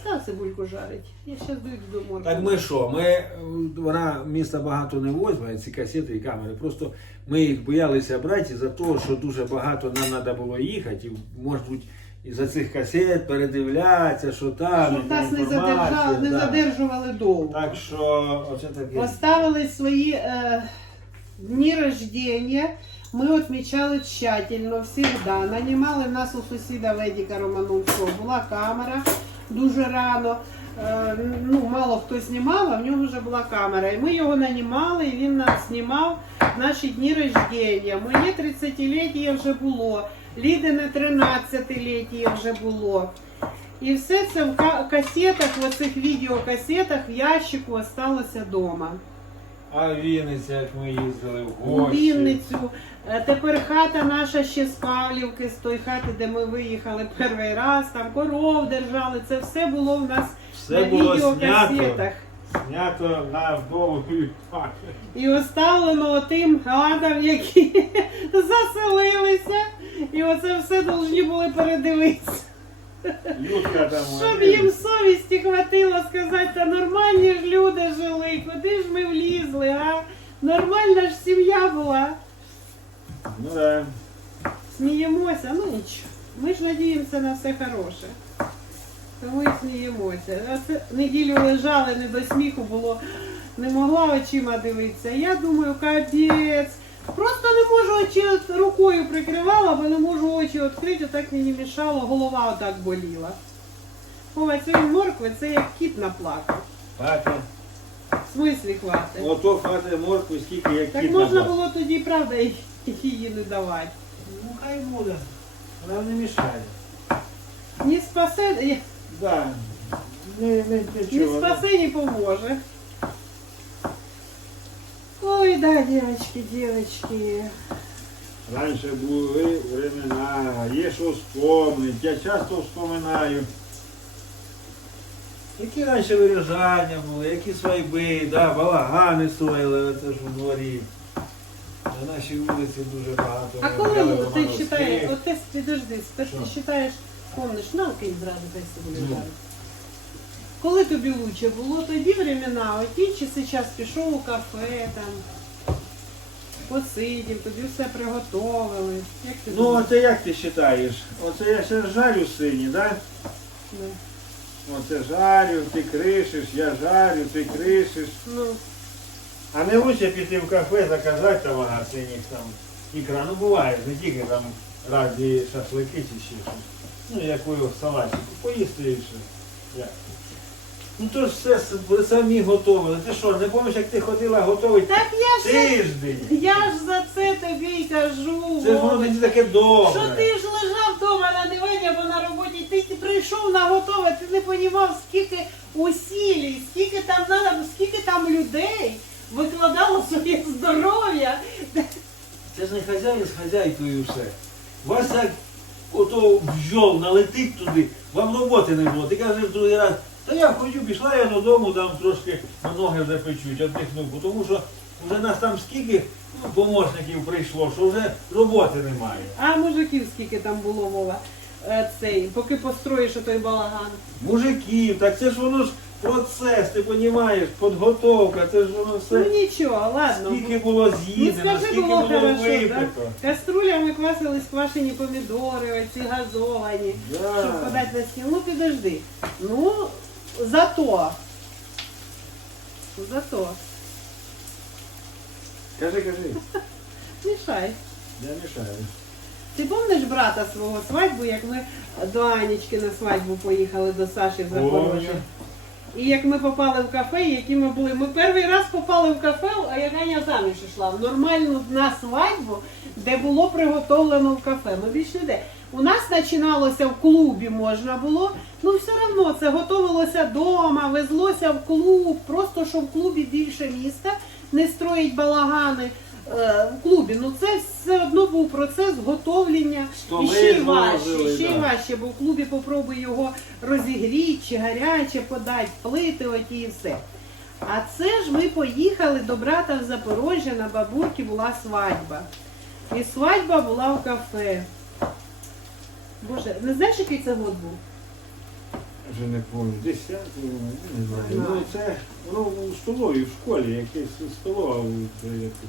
Став цибульку жарить. Я зараз дойду до морки. Так ми що? Ми, е, вона міста багато не возьме, ці касети і камери. Просто ми їх боялися брати за те, що дуже багато нам треба було їхати. І, може бути, і за цих касет передивлятися, що там. Щоб нас не, інформація, задержали, не да. задержували довго. Так що оце таке. Поставили свої е, дні рождения. Ми відмічали тщательно, всегда. Нанімали в нас у сусіда Ведіка Романовського. Була камера дуже рано. Е, ну, мало хто знімав, а в нього вже була камера. І ми його нанімали, і він нас знімав наші дні рождения. Моє 30-ліття вже було, Лідине 13-ліття вже було. І все це в ка- касетах, в оцих відеокасетах в ящику осталося вдома. А Вінниця, як ми їздили в У. Вінницю. Е, Тепер хата наша ще з Павлівки, з той хати, де ми виїхали перший раз, там коров держали. Це все було в нас Все на було відеокасетах. Знято на вдову. І оставлено тим гадам, які заселилися. І оце все повинні були передивитися. Людка там. Щоб їм совісті хватило сказати, та нормальні ж люди жили, куди ж ми влізли, а? Нормальна ж сім'я була. Ну да. Сміємося, ну нічого. Ми ж надіємося на все хороше. Тому і сміємося. Це неділю лежали, не до сміху було, не могла очима дивитися. Я думаю, капець. Просто не можу очі рукою прикривала, бо не можу очі відкрити, так мені мішало, голова отак боліла. Ова, цієї моркви це як кіт наплакав. Пати. В смислі хватить. Ото хати моркви, скільки як Так кіт можна набрав. було тоді, правда, і- її не давати. Ну хай буде. Вона не мішає. Не спасе, Да. Не, не, не нічого. спасе, не поможе. Ой, да, девочки, девочки. Раніше були времена, є що вспомнити. Я часто вспоминаю. Які раніше вирізання були, які свайби, да, балагани стояли оце ж у дворі. На нашій вулиці дуже багато. А коли ну, ти вважаєш, от ти підожди, ти Що? вважаєш, помниш, навки зразу десь буде Ну. зараз. Коли тобі лучше було тоді времена, оті чи зараз пішов у кафе там, посидів, тобі все приготовили. Як ти Ну, думаєш? оце як ти вважаєш? Оце я ще жарю сині, так? Ну, Оце жарю, ти кришиш, я жарю, ти кришиш. ну, А не лучше піти в кафе, заказати там синіх там ікра. Ну буває, не тільки там разні шашлики чи ще щось. Ну, якою салатику. Поїсти і все. Як? Ну то ж все с- самі готовили. Ти що, не пам'ятаєш, як ти ходила готовити Так я ж тиждень? Я ж за це тобі й кажу. Це ж воно Вович. тоді таке добре. Що ти ж лежав вдома на дивані або на роботі, ти т- прийшов на готове, ти не розумів, скільки усілій, скільки там надо, скільки там людей викладало своє здоров'я. Це ж не хазяїн з хазяйкою все. Вас як ото бджол налетить туди, вам роботи не було. Ти кажеш другий раз, та я хочу, пішла я додому, там трошки на ноги вже печуть, віддихнув, тому що вже нас там скільки ну, помощників прийшло, що вже роботи немає. А мужиків скільки там було Вова, е, цей, поки построїш той балаган. Мужиків, так це ж воно ж процес, ти розумієш, підготовка, це ж воно Ну все. нічого, ладно. Скільки було Ну з'їдено, скажи, скільки було було хорошо, да? випито. Каструлями квасились квашені помідори, оці газовані. Да. щоб подати на стіл. Ну підожди. Ну, зато. Зато. Кажи, кажи. Мішай. Я мішаю. Ти пам'ятаєш брата свого свадьбу, як ми до Анічки на свадьбу поїхали до Саші в Запорожжя? Помню. І як ми попали в кафе, які ми були. Ми перший раз попали в кафе, а як Аня заміж йшла, нормальну на свадьбу, де було приготовлено в кафе. Ми більше ніде. У нас починалося в клубі можна було, ну все одно це готувалося вдома, везлося в клуб, просто що в клубі більше міста, не строїть балагани. Е, В клубі, ну це все одно був процес готовлення Столи і ще й важче, звозили, ще й да. важче, бо в клубі попробуй його розігріти чи гаряче подати, плити оті і все. А це ж ми поїхали до брата в Запорожжя, на бабурки була свадьба. І свадьба була в кафе. Боже, не знаєш, який це год був? Вже не пам'ятаю, 10, не знаю. Знаю. Ну це воно у столовій, в школі, якесь столова,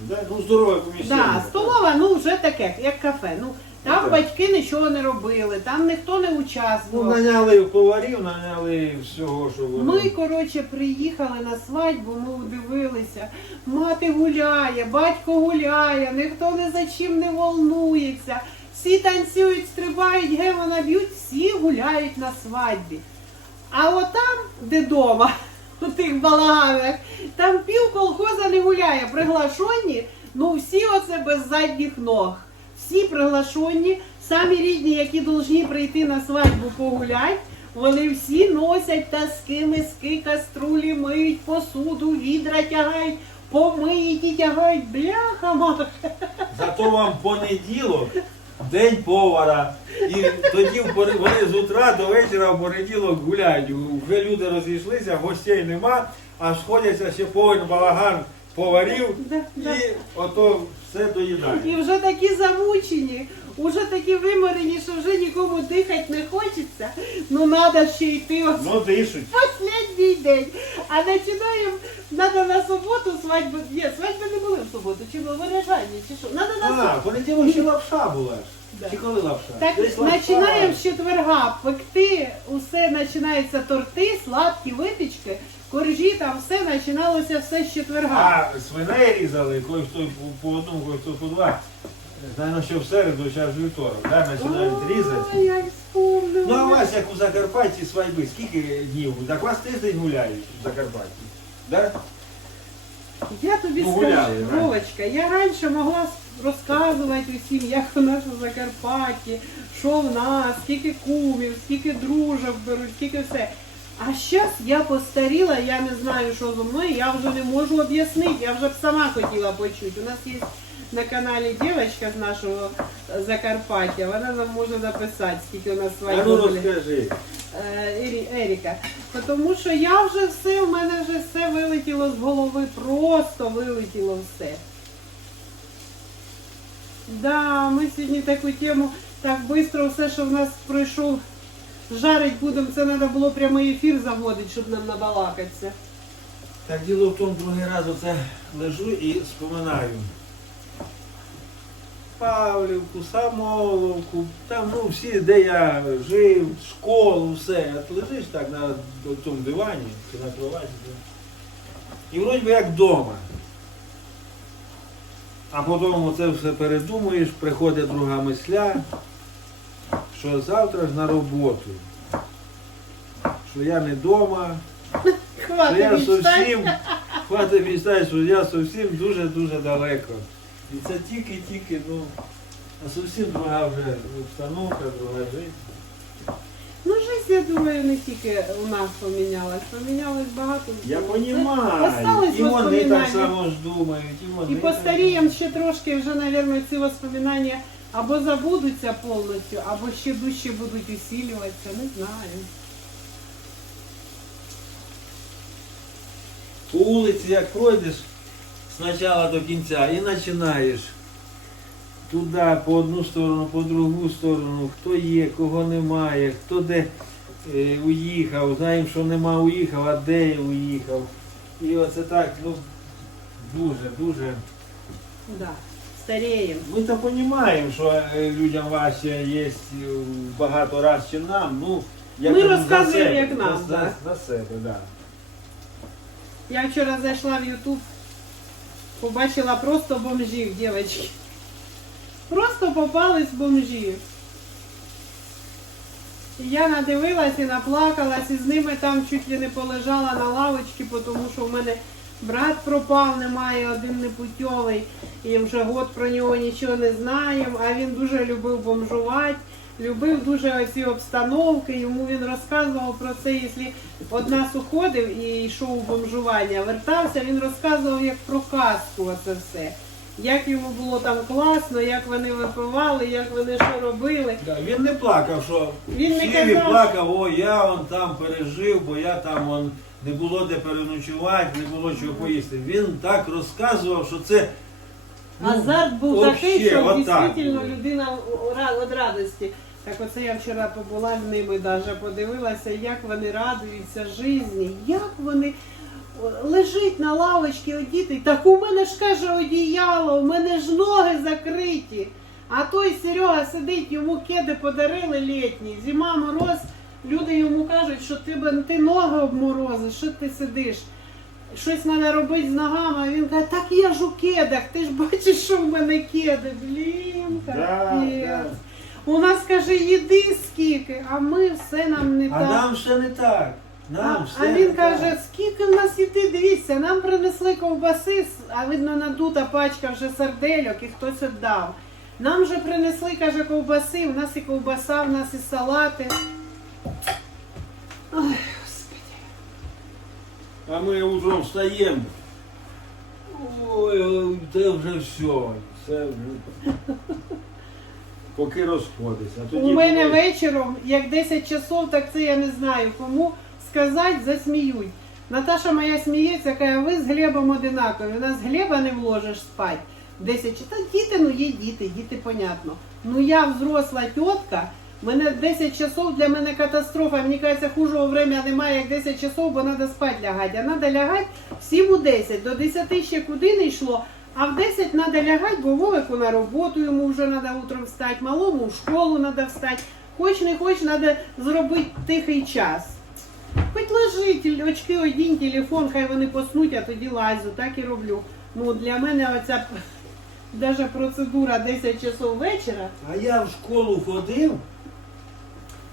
да? ну здорове поміщення. Да, столова, ну вже таке, як кафе. Ну там Так. батьки нічого не робили, там ніхто не Ну, участвував. наняли поварів, наняли всього, що вони. Ми, коротше, приїхали на свадьбу, ми дивилися. Мати гуляє, батько гуляє, ніхто ні за чим не волнується. Всі танцюють, стрибають, гемона б'ють, всі гуляють на свадьбі. А отам, де дома, у тих балаганах, там пів колхоза не гуляє. Приглашені, ну всі оце без задніх ног. Всі приглашені, самі рідні, які повинні прийти на свадьбу погуляти, вони всі носять таски, миски, каструлі, миють посуду, відра тягають, помиють і тягають, бляха. Зато вам понеділок, день повара. І тоді вони з утра до вечора в понеділок гуляють. Вже люди розійшлися, гостей нема, а сходяться ще повен балаган поварів Да, да. і ото все доїдають. І вже такі замучені, вже такі виморені, що вже нікому дихати не хочеться. Ну треба ще йти ось Ну дишуть. Последній день. А починаємо, треба на суботу свадьбу. Ні, свадьби не були в суботу, чи було виряжання, чи що. Надо на А, суботу. понеділок ще лапша була ж. Да. Чи коли лапша? Так Десь лапша. починаємо з четверга пекти, усе починається торти, сладкі випічки, коржі, там все починалося все з четверга. А свиней різали, кой хто по, по одному, кой хто по два. Знаємо, що в середу, зараз вівторок, да, починають різати. Вспомнила. Ну а у вас як у Закарпатті свадьби, скільки днів? Так у вас тиждень гуляють в Закарпатті. Да? Я тобі Ну, скажу, гуляли, да. Вовочка, я раніше могла розказувати усім, як у нас у Закарпатті, що в нас, скільки кумів, скільки дружок беруть, скільки все. А зараз я постаріла, я не знаю, що зо мною, я вже не можу об'яснити, я вже б сама хотіла почути. У нас є на каналі дівчинка з нашого е, Закарпаття, вона нам може написати, скільки у нас А свадьбі ну розкажи. Е, Еріка. Тому що я вже все, у мене вже все вилетіло з голови, просто вилетіло все. Да, ми сьогодні таку тему так швидко все, що в нас пройшов, жарить будемо, це треба було прямий ефір заводити, щоб нам набалакатися. Так діло в тому, другий раз оце лежу і споминаю. Павлівку, Самоловку, там ну всі, де я жив, школу, все. От лежиш так на цьому дивані чи на кроваті. І вроді би як вдома. А потім це все передумуєш, приходить друга мисля, що завтра ж на роботу. Що я не вдома, що я зовсім, хватить мечтати, що я зовсім дуже-дуже далеко. І це тільки-тільки, ну, а зовсім друга вже обстановка, друга життя. Ну, життя, я думаю, не тільки у нас помінялась, помінялось багато. Я розумію. І вони так само ж думають, і вони. І постаріємо ще трошки, вже, мабуть, ці воспоминання або забудуться повністю, або ще дужче будуть усилюватися, не знаю. По вулиці, як пройдеш спочатку до кінця і починаєш туди, по одну сторону, по другу сторону, хто є, кого немає, хто де е, уїхав, знаємо, що нема уїхав, а де уїхав. І оце так, ну, дуже, дуже. Да. Старіємо. Ми то розуміємо, що е, людям важче є е, багато разів, ніж нам. Ну, Ми кажу, за розказуємо, як нам, За, да. за себе. Да. Я вчора зайшла в Ютуб, побачила просто бомжів, дівчатки. Просто попались бомжі. І я надивилась і наплакалась, і з ними там чуть ли не полежала на лавочці, тому що в мене брат пропав, немає один непутьовий, і вже год про нього нічого не знаємо, а він дуже любив бомжувати, любив дуже оці обстановки, йому він розказував про це, якщо од нас уходив і йшов у бомжування, вертався, він розказував як про казку оце все. Як йому було там класно, як вони випивали, як вони що робили. Да, він не плакав, що Він не казав, плакав, о, я он там пережив, бо я там он, не було де переночувати, не було чого поїсти. Він так розказував, що це ну, Азарт був такий, що отак дійсно людина від радості Так оце я вчора побула з ними, даже подивилася, як вони радуються житті, як вони лежить на лавочці одіти. Так у мене ж каже одіяло, у мене ж ноги закриті. А той Серега сидить, йому кеди подарили літні, зима мороз. Люди йому кажуть, що ти, ти ноги обморозиш, що ти сидиш. Щось треба робити з ногами, а він каже, так я ж у кедах, ти ж бачиш, що в мене кеди. Блін, Да, капець. да. У нас каже, їди скільки, а ми все нам не А так. нам ще не так. Нам А, все а він каже, скільки в нас їди, дивіться, нам принесли ковбаси, с- а видно надута пачка вже сардельок і хтось віддав. Нам вже принесли, каже, ковбаси, у нас і ковбаса, у нас і салати. Ой, Господи. А ми утром встаємо. Ой, це вже все. Це вже... Поки розходиться. А тоді У мене коли- вечором, як 10 часов, так це я не знаю кому сказати, засміють. Наташа моя сміється, каже, ви з Глебом одинакові. У нас Глеба не вложиш спати. 10. Та діти, ну є діти, діти понятно. Ну я взросла тітка, мене 10 часов для мене катастрофа. Мені кажеться, хужого времени немає, як 10 часов, бо треба спати лягати. А треба лягати всім у 10. До 10 ще куди не йшло. А в 10 треба лягати, бо Вовику на роботу йому вже треба утром встати, малому в школу треба встати. Хоч не хоч, треба зробити тихий час. Хоч лежить, очки одінь, телефон, хай вони поснуть, а тоді лазю, так і роблю. Ну, для мене оця навіть процедура 10 часов вечора. А я в школу ходив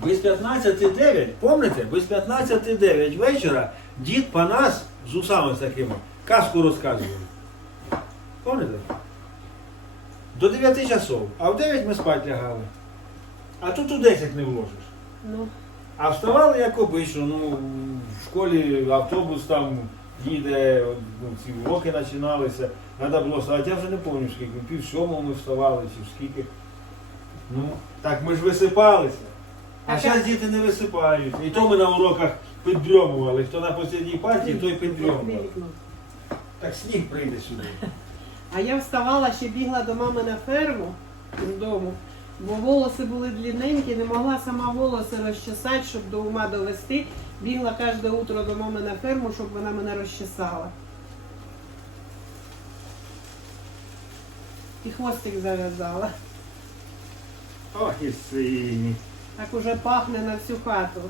без 15.09, пам'ятаєте? Без 15.09 вечора дід Панас з усами такими казку розказував. Пам'ятаєте? До 9 часов. А в 9 ми спати лягали. А тут у 10 не вложиш. Ну, А вставали як обично, ну, в школі автобус там їде, ну, ці уроки починалися, треба було вставати. Я вже не пам'ятаю скільки, пів сьомого ми вставали чи скільки. Ну, так ми ж висипалися. А зараз діти не висипають. І то ми на уроках піддрьомували. Хто на послідній партії, той піддрьомував. Так сніг прийде сюди. А я вставала, ще бігла до мами на ферму з дому, бо волоси були длинненькі, не могла сама волоси розчесати, щоб до ума довести. Бігла кожне утро до мами на ферму, щоб вона мене розчесала. І хвостик зав'язала. Ох, і сині. Так уже пахне на всю хату.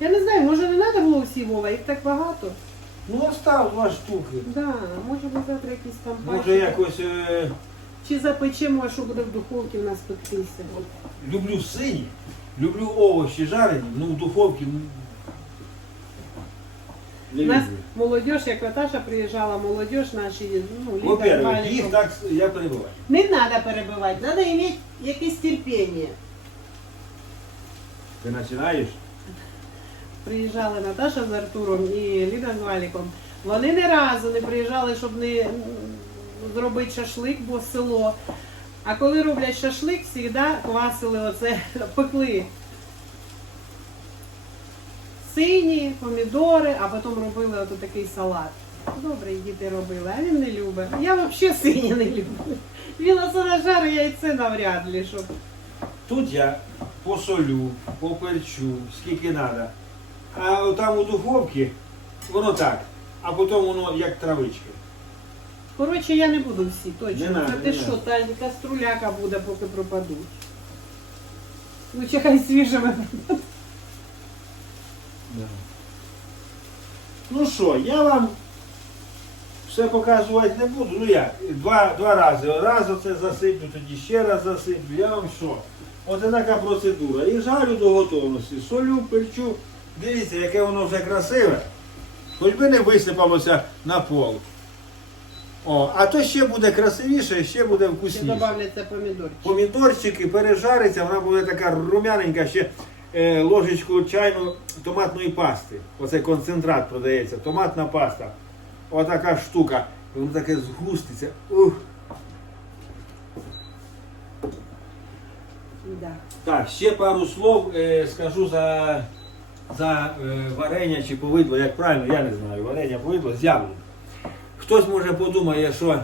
Я не знаю, може не треба було всі Вова, їх так багато. Ну, остав два штуки. Да, може ми завтра якісь там Може якось е, Чи запечемо, а що буде в духовці у нас пектися. люблю сині, люблю овочі жарені, ну в духовці. ну, Не У нас люблю. молодіж, як Наташа приїжджала, молодіж наші, ну, Ліда, Во-первых, їх так я перебуваю. Не треба перебивати, треба мати якесь терпіння. Ти починаєш? Приїжджали Наташа з Артуром і Ліда з Валіком. Вони не разу не приїжджали, щоб не зробити шашлик, бо село. А коли роблять шашлик, завжди квасили оце, пекли. Сині, помідори, а потім робили ото такий салат. Добре, діти робили, а він не любить. Я взагалі сині не люблю. Він нажари яйце навряд ли, щоб. Тут я посолю, поперчу, скільки треба. А там у духовці воно так, а потім воно як травички. Коротше, я не буду всі, Не точно. надо, Це ти не що, та каструляка буде, поки пропадуть. Лучше хай свіжими. Ну що, я вам все показувати не буду. Ну як, два, два рази. Раз оце засиплю, тоді ще раз засиплю. Я вам що? От така процедура. І жарю до готовності. Солю, перчу. Дивіться, яке воно вже красиве. Хоч би не висипалося на пол. О, а то ще буде красивіше, ще буде Ще вкусніше. додавляться помідорчики. Помідорчики пережариться, вона буде така рум'яненька, ще е, ложечку чайну томатної пасти. Оце концентрат продається, томатна паста. Отака штука. І Воно таке згуститься. Ух. Да. Так, ще пару слов е, скажу за, за е, варення чи повидло, як правильно, я не знаю. Варення повидло з яблук. Хтось може подумає, що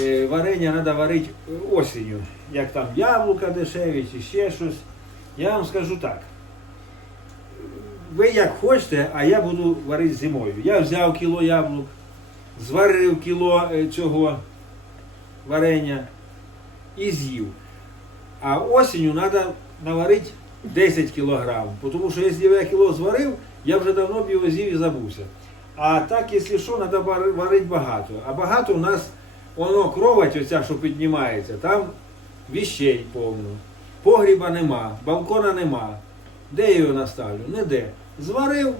е, варення треба варити осінню, як там яблука дешеві чи ще щось. Я вам скажу так. Ви як хочете, а я буду варити зимою. Я взяв кіло яблук, зварив кіло е, цього варення і з'їв. А осінню треба наварити 10 кілограм. Тому що якщо я кіло зварив, я вже давно б його з'їв і забувся. А так, якщо що, треба варити багато. А багато у нас воно кровать, оця, що піднімається, там віщей повно. Погріба нема, балкона нема. Де я його наставлю? Ніде. Зварив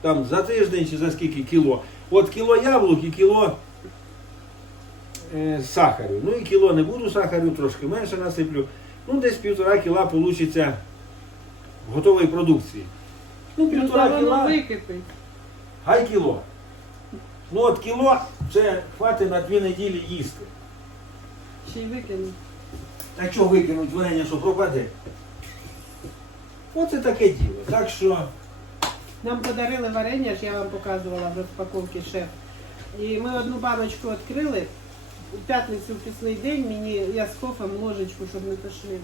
там за тиждень чи за скільки кіло. От кіло яблук і кіло е, сахарю. Ну і кіло не буду сахарю, трошки менше насиплю. Ну, десь півтора кіла вийде готової продукції. Ну, Ну, півтора воно кіла. википить. Гай кіло. Ну от кіло це хватить на дві неділі їсти. Ще й викинуть. Так що викинуть варення, що пропаде? Оце таке діло. Так що Нам подарили варення, ж я вам показувала в розпаковці шеф. І ми одну баночку відкрили. У п'ятницю в пісний день мені я з кофем ложечку, щоб не тошнило.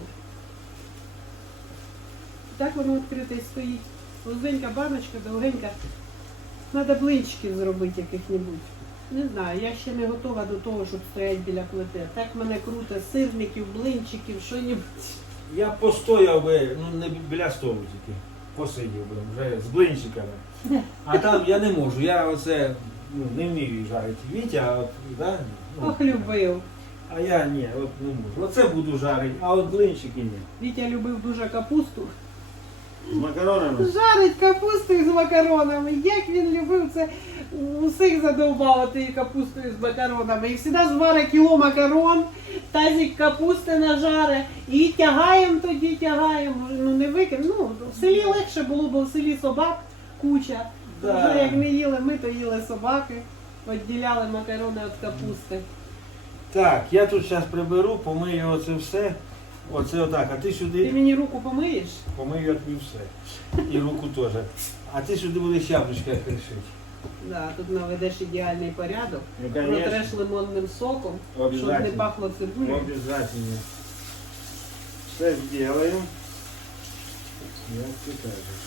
Так воно відкрите і стоїть. Лузенька баночка, довгенька. Треба блинчиків зробити яких-небудь. Не знаю, я ще не готова до того, щоб стояти біля плити. Так мене круто, сирників, блинчиків, що-небудь. я постояв би, ну не біля столу тільки. Посидів би вже з блинчиками. А там я не можу. Я оце ну, не вмію жарити. Вітя, от, да? ну, Ох, любив. а я ні, от не можу. Оце буду жарити, а от блинчики ні. Вітя любив дуже капусту. З макаронами. Жарить капусту з макаронами. Як він любив це усіх задовбало тією капустою з макаронами. І завжди зварить кіло макарон, тазик капусти нажаре. І тягаємо тоді, тягаємо. Ну не викинемо. Ну, в селі легше було, бо в селі собак куча. Да. Вже як не їли ми, то їли собаки. Відділяли макарони від капусти. Так, я тут зараз приберу, помию оце все. Оце отак. А ти Ти сюди мені руку помиєш? помию я тобі все. І руку теж. А ти сюди будеш яблучка кришити. Да, тут наведеш ідеальний порядок. Ну, Протреш лимонним соком, щоб не Обязательно. пахло цибулею. Обязательно. Все сделаем. Як ти кажеш.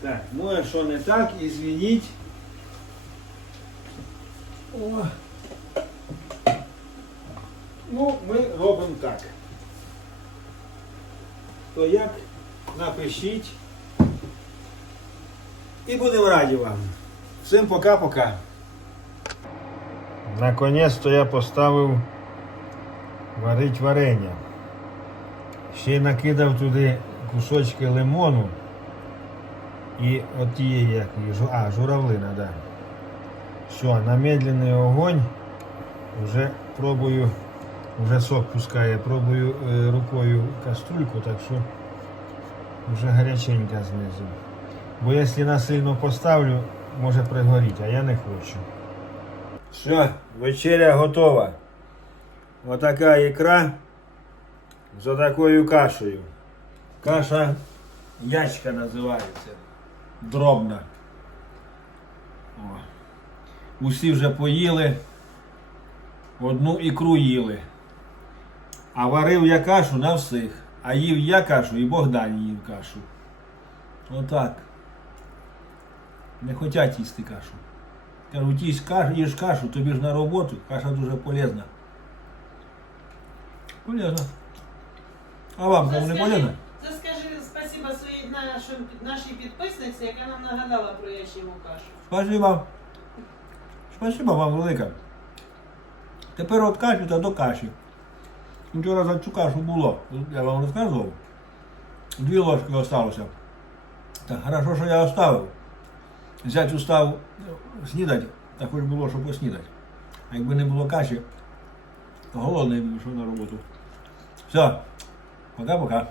Так, ну а що не так, извиніть. О. Ну, ми робимо так. То як напишіть. І будемо раді вам. Всім пока-пока. Наконець-то я поставив варить варення. Ще накидав туди кусочки лимону і от тієї, як її, жу- а, журавлина, да. Все, на медленний огонь вже пробую, вже сок пускає, пробую е, рукою каструльку, так що вже гаряченька знизу. Бо якщо насильно поставлю, може пригоріти, а я не хочу. Все, вечеря готова. Отака ікра з отакою кашею. Каша ячка називається. Дробна. О. Усі вже поїли. Одну ікру їли. А варив я кашу на всіх. А їв я кашу і Богдан їв кашу. Отак. Не хочуть їсти кашу. Кажуть, їж кашу, їж кашу, тобі ж на роботу, каша дуже полезна. Полезна. А вам кому не полезна? Це скажи спасибо своїй нашій підписниці, яка нам нагадала про ячневу кашу. Спасибо. Спасибо вам велике. Тепер от каші та до каші. Вчора за цю кашу було, я вам розказував. Дві ложки залишилося. Так хорошо, що я оставив. Зять устав снідати, так хоч було, щоб поснідати. А якби не було каші, то голодний б що на роботу. Все, пока-пока.